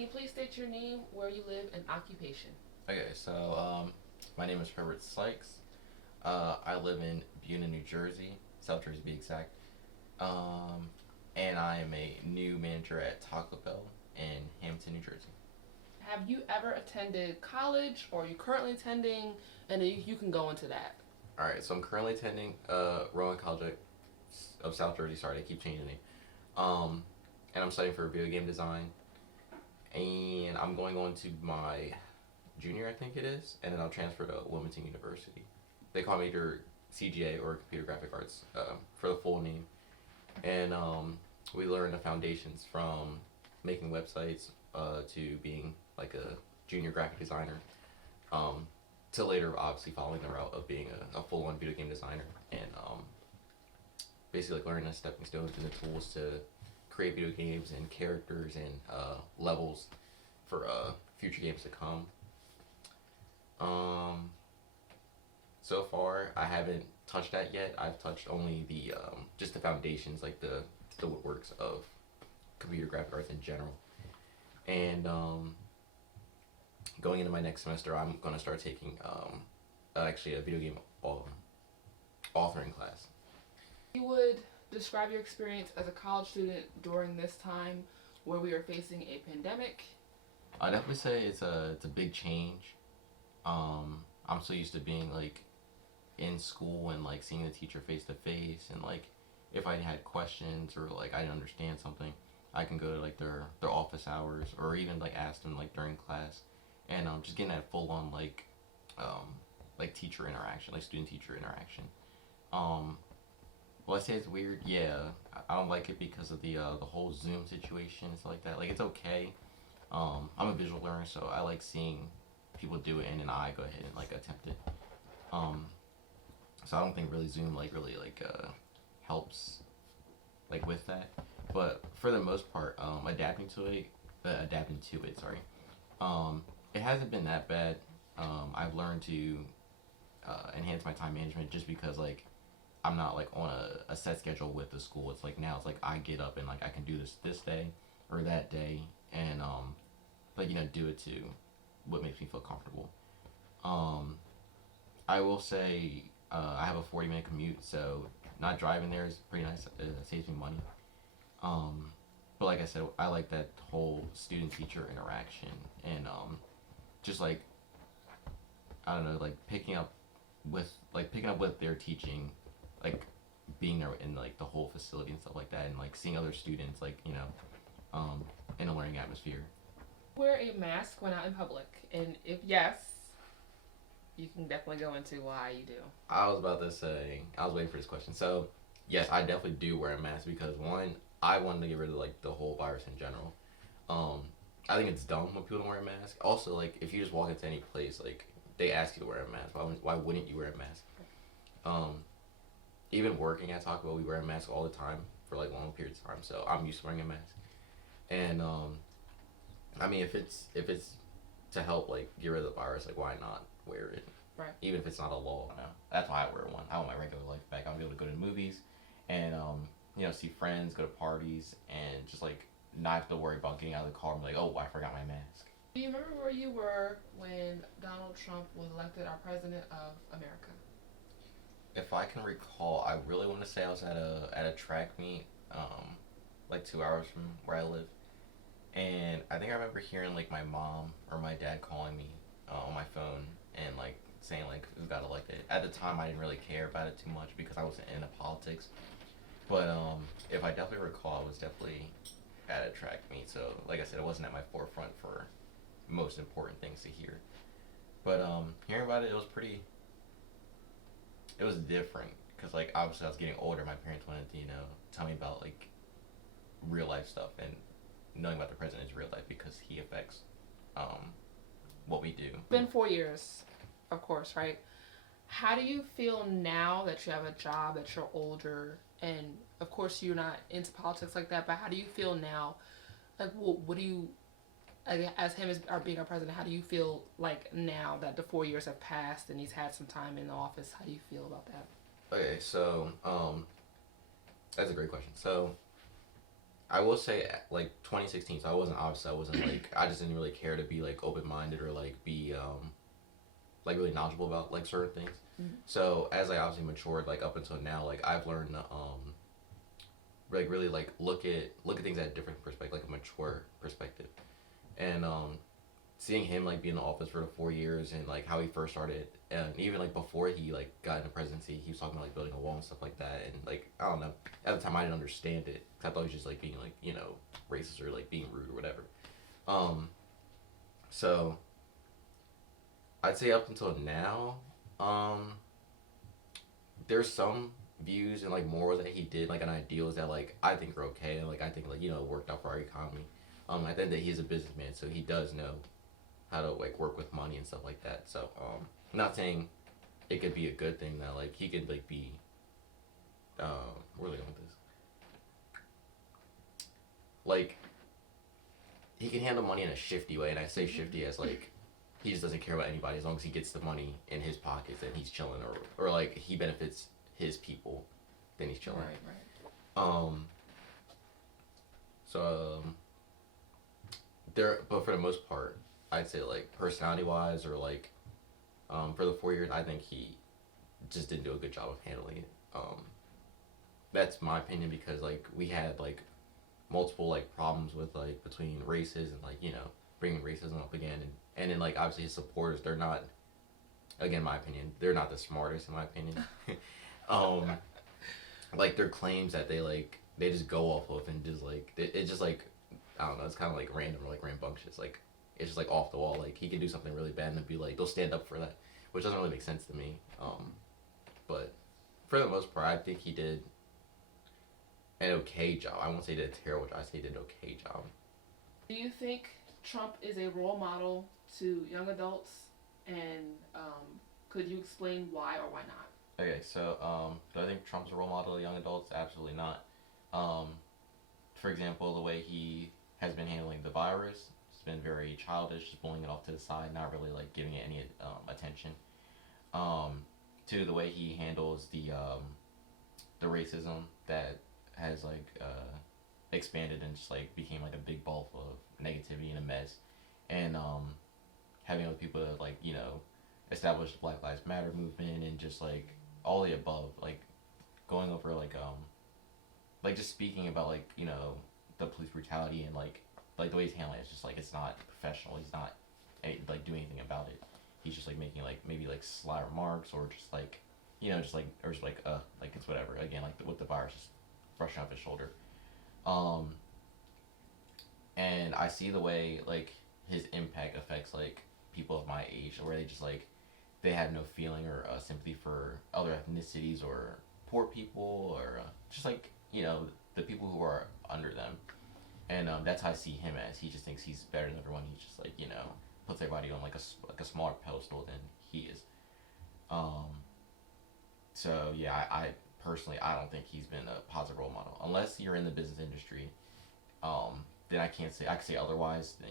Can you please state your name, where you live, and occupation? Okay, my name is Herbert Sykes. I live in Buena, New Jersey, South Jersey to be exact. Um, and I am a new manager at Taco Bell in Hampton, New Jersey. Have you ever attended college, or are you currently attending? And then you can go into that. All right, so I'm currently attending Rowan College of South Jersey. Sorry, I keep changing the name. Um, and I'm studying for video game design, and I'm going on to my junior, I think it is, and then I'll transfer to Wilmington University. They call me either CGA or Computer Graphic Arts for the full name. And we learn the foundations from making websites to being like a junior graphic designer um, to later obviously following the route of being a full-on video game designer and basically like learning the stepping stones and the tools to create video games and characters and levels for future games to come. Um, so far, I haven't touched that yet. I've touched only the just the foundations, like the woodworks of computer graphic arts in general. And going into my next semester, I'm gonna start taking actually a video game authoring class. You would describe your experience as a college student during this time where we are facing a pandemic. I definitely say it's a big change. I'm so used to being like in school and like seeing the teacher face to face and like if I had questions or like I didn't understand something, I can go to like their office hours or even like ask them like during class, and just getting that full on um like teacher interaction, like student teacher interaction. Um, well, I say it's weird. Yeah, I don't like it because of the whole Zoom situation and stuff like that. Like it's okay. I'm a visual learner, so I like seeing people do it, and then I go ahead and like attempt it. Um, so I don't think really Zoom like really like helps like with that. But for the most part, adapting to it, sorry. Um, it hasn't been that bad. I've learned to enhance my time management just because like I'm not like on a set schedule with the school. It's like now it's like I get up and like I can do this day or that day and like do it to what makes me feel comfortable. Um, I will say I have a 40-minute commute, so not driving there is pretty nice. It saves me money. Um, but like I said, I like that whole student teacher interaction and just like I don't know, like picking up what they're teaching, like being there in like the whole facility and stuff like that, and like seeing other students like in a learning atmosphere. Wear a mask when out in public, and if yes, you can definitely go into why you do. I was about to say, I was waiting for this question. So, yes, I definitely do wear a mask because one, I wanted to get rid of like the whole virus in general. Um, I think it's dumb when people don't wear a mask. Also, like if you just walk into any place, like they ask you to wear a mask. Why wouldn't you wear a mask? Um, Even working at Taco Bell, we wear a mask all the time for like long periods of time. So I'm used to wearing a mask. And I mean, if it's to help like get rid of the virus, like why not wear it? Right. Even if it's not a law. No, that's why I wear one. I want my regular life back. I want to be able to go to the movies and see friends, go to parties, and just like not have to worry about getting out of the car and be like, oh, I forgot my mask. Do you remember where you were when Donald Trump was elected our president of America? If I can recall, I really want to say I was at a track meet, like 2 hours from where I live, and I think I remember hearing like my mom or my dad calling me on my phone and like saying like who got elected. At the time, I didn't really care about it too much because I wasn't into politics. But if I definitely recall, I was definitely at a track meet. So like I said, it wasn't at my forefront for most important things to hear. But hearing about it, it was different because like obviously I was getting older. My parents wanted to tell me about like real life stuff and knowing about the president's real life because he affects um, what we do. It's been 4 years, of course, right? How do you feel now that you have a job, that you're older, and of course you're not into politics like that, but how do you feel now? Like, what do you, as him as being our president, how do you feel like now that the 4 years have passed and he's had some time in the office? How do you feel about that? Okay, so that's a great question. So I will say like 2016. So I wasn't like I just didn't really care to be like open minded or like be like really knowledgeable about like certain things. Mm. So as I obviously matured like up until now, like I've learned to like really like look at things at a different perspective, like a mature perspective. And seeing him like be in the office for the 4 years and like how he first started, and even like before he like got in the presidency, he was talking about like building a wall and stuff like that. And like I don't know, at the time I didn't understand it 'cause I thought he was just like being like racist or like being rude or whatever. Um, so I'd say up until now, um, there's some views and like morals that he did like and ideals that like I think are okay and like I think like worked out for our economy. I think that he's a businessman, so he does know how to like work with money and stuff like that. So I'm not saying it could be a good thing that like he could like be where are they going with this? Like he can handle money in a shifty way, and I say shifty as like he just doesn't care about anybody as long as he gets the money in his pockets and he's chilling, or like he benefits his people, then he's chilling. Right, right. Um, so there, but for the most part, I'd say like personality wise or like for the 4 years, I think he just didn't do a good job of handling it. That's my opinion because like we had like multiple like problems with like between races and like bringing racism up again and then like obviously his supporters, they're not, again my opinion, they're not the smartest in my opinion. um like their claims that they just go off of and just like it just like I don't know, it's kind of like random or like rambunctious, like it's just like off the wall, like he can do something really bad and then be like they'll stand up for that, which doesn't really make sense to me. But for the most part I think he did an okay job. I won't say he did a terrible job, I say he did an okay job. Do you think Trump is a role model to young adults? And could you explain why or why not? Okay, so do I think Trump's a role model to young adults? Absolutely not. Um, for example, the way he has been handling the virus, it's been very childish, just pulling it off to the side, not really like giving it any attention. Um, to the way he handles the racism that has like expanded and just like became like a big ball of negativity and a mess, and having other people to like establish the Black Lives Matter movement and just like all the above, like going over like just speaking about like the police brutality and like the way he's handling it, it's just like it's not professional. He's not like doing anything about it. He's just like making like maybe like sly remarks or just like just like or just like it's whatever, again like with the virus just brushing off his shoulder. um and I see the way like his impact affects like people of my age where they just like they have no feeling or sympathy for other ethnicities or poor people or just like the people who are under them. And that's how I see him as. He just thinks he's better than everyone. He's just like puts everybody on like a smaller pedestal than he is. Um, so yeah, I personally I don't think he's been a positive role model unless you're in the business industry. Then I can't say, I could say otherwise. Then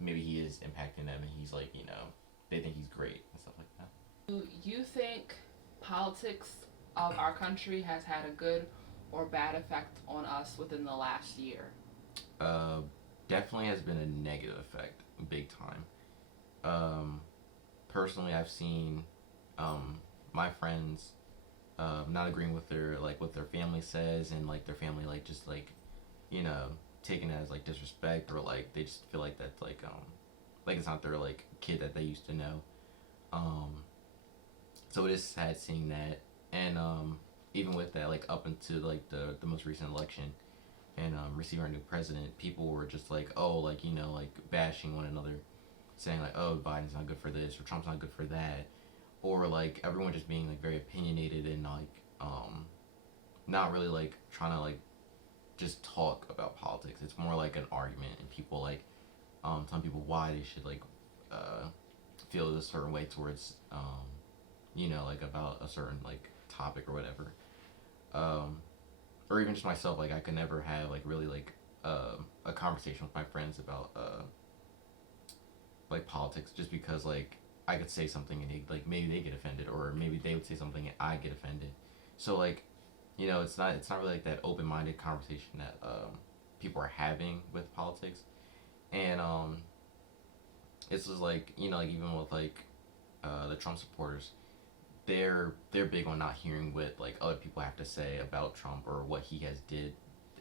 maybe he is impacting them and he's like they think he's great and stuff like that. Do you think politics of our country has had a good or bad effect on us within the last year? Uh, Definitely has been a negative effect, big time. Personally, I've seen my friends not agreeing with what their family says, and like their family like just like you know taking it as like disrespect, or like they just feel like that's like it's not their like kid that they used to know. Um, so it is sad seeing that, and even with that, like up until like the most recent election and receiving our new president, people were just like, oh, like like bashing one another, saying like, oh, Biden's not good for this or Trump's not good for that, or like everyone just being like very opinionated and like not really like trying to like just talk about politics. It's more like an argument, and people like telling people why they should like uh, feel a certain way towards like about a certain like topic or whatever. Um, or even just myself, like I could never have like really like a conversation with my friends about like politics, just because like I could say something and like maybe they get offended, or maybe they would say something and I get offended. So like it's not really like that open minded conversation that people are having with politics, and it's just like like even with like the Trump supporters, they're big on not hearing what like other people have to say about Trump or what he has did.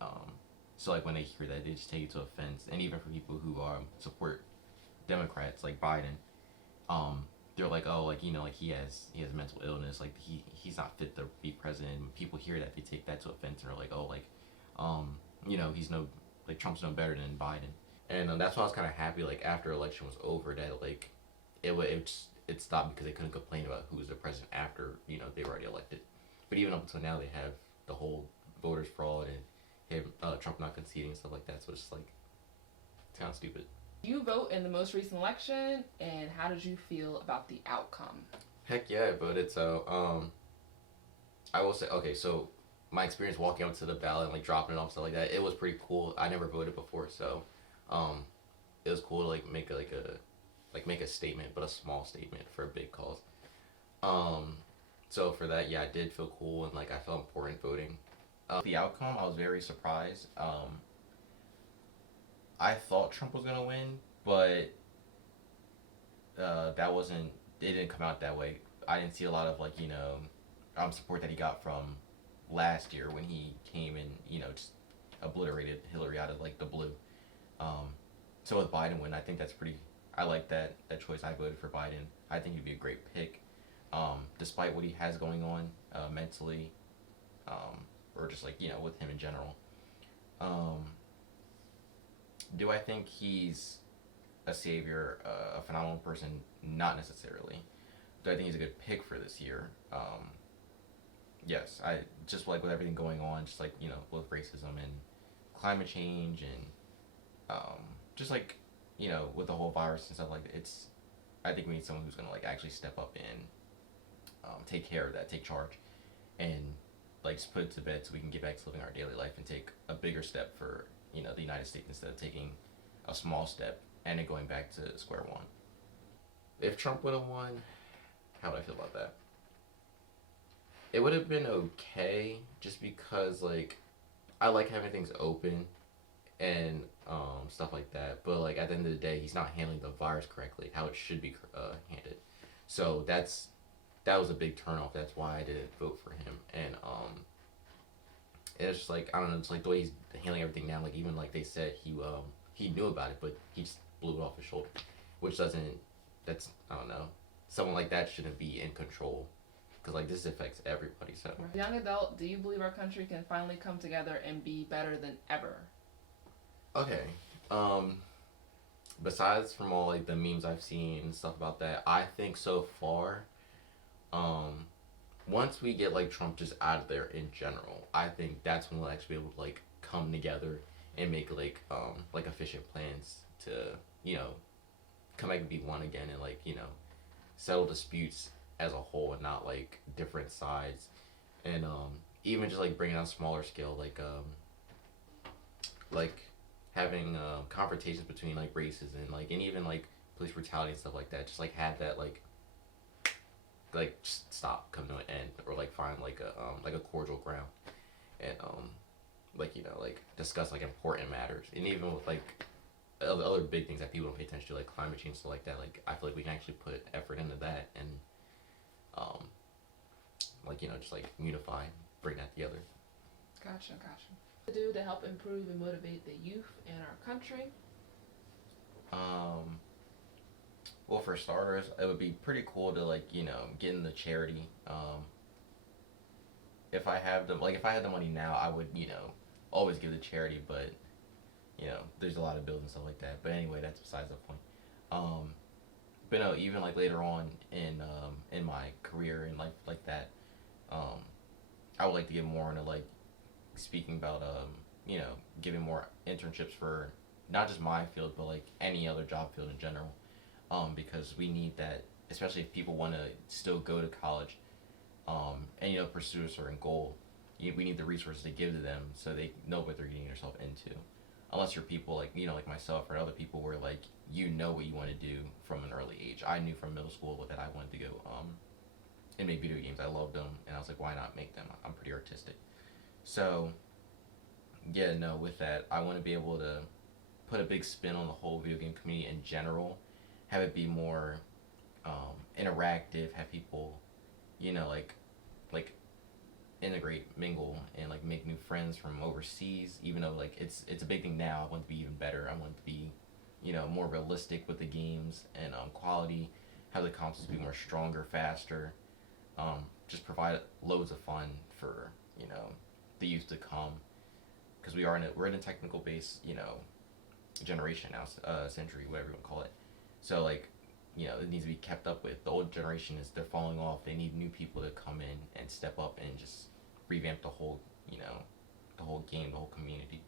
Um, so like when they hear that, they just take it to offense. And even for people who support Democrats like Biden, they're like, oh, like like he has mental illness, like he's not fit to be president. And people hear that, they take that to offense, and they're like, oh, like, um, he's no like Trump's no better than Biden. And that's why I was kind of happy like after election was over that like it stopped because they couldn't complain about who was the president after they were already elected. But even up until now, they have the whole voters fraud and him Trump not conceding and stuff like that. So it's just like it's kind of stupid. You vote in the most recent election, and how did you feel about the outcome? Heck yeah, I voted. So I will say okay. So my experience walking up to the ballot and like dropping it off stuff like that, it was pretty cool. I never voted before, so um, it was cool to like make a statement, but a small statement for a big cause. Um, so for that, yeah, I did feel cool and like I felt important voting. The outcome, I was very surprised. I thought Trump was gonna win, but that wasn't. It didn't come out that way. I didn't see a lot of like support that he got from last year when he came and just obliterated Hillary out of like the blue. Um, so with Biden win, I think that's pretty. I like that choice. I voted for Biden. I think he'd be a great pick, despite what he has going on mentally, or just like with him in general. Um, do I think he's a savior, a phenomenal person? Not necessarily. Do I think he's a good pick for this year? Yes. I just like with everything going on, just like with racism and climate change and just like with the whole virus and stuff like that. I think we need someone who's gonna like actually step up and take care of that, take charge, and like just put it to bed so we can get back to living our daily life and take a bigger step for the United States instead of taking a small step and then going back to square one. If Trump would have won, how would I feel about that? It would have been okay, just because like I like having things open and stuff like that. But like at the end of the day, he's not handling the virus correctly, how it should be handled. So that was a big turnoff. That's why I didn't vote for him. And it's just like I don't know. It's like the way he's handling everything now. Like even like they said he knew about it, but he just blew it off his shoulder, which doesn't. That's I don't know. Someone like that shouldn't be in control, because like this affects everybody. So Young adult, do you believe our country can finally come together and be better than ever? okay. Besides from all like the memes I've seen and stuff about that, I think so far, once we get like Trump just out of there in general, I think that's when we'll actually be able to like come together and make like efficient plans to come back and be one again and like settle disputes as a whole and not like different sides, and even just like bringing on smaller scale like having confrontations between like races and even like police brutality and stuff like that. Just like have that like just stop, come to an end, or like find like a cordial ground, and like like discuss like important matters. And even with like other big things that people don't pay attention to, like climate change, stuff like that, like I feel like we can actually put effort into that and like just like unify, bring that together. Gotcha. To do to help improve and motivate the youth in our country? Well, for starters, it would be pretty cool to like get in the charity. If I have if I had the money now, I would always give to charity, but there's a lot of bills and stuff like that. But anyway, that's besides the point. But no, even like later on in my career and life like that, I would like to get more into like speaking about giving more internships for not just my field but like any other job field in general, because we need that, especially if people want to still go to college and pursue a certain goal. We need the resources to give to them so they know what they're getting themselves into. Unless you're people like like myself or other people where like what you want to do from an early age. I knew from middle school that I wanted to go and make video games. I loved them, and I was like, why not make them? I'm pretty artistic. So yeah, no, with that, I want to be able to put a big spin on the whole video game community in general, have it be more interactive, have people, like integrate, mingle, and like make new friends from overseas. Even though like it's a big thing now, I want it to be even better. I want it to be, more realistic with the games and quality. Have the consoles be more stronger, faster. Just provide loads of fun for the youth to come, because we're in a technical base generation now, century, whatever you want to call it. So like, it needs to be kept up with. The old generation they're falling off. They need new people to come in and step up and just revamp the whole game, the whole community.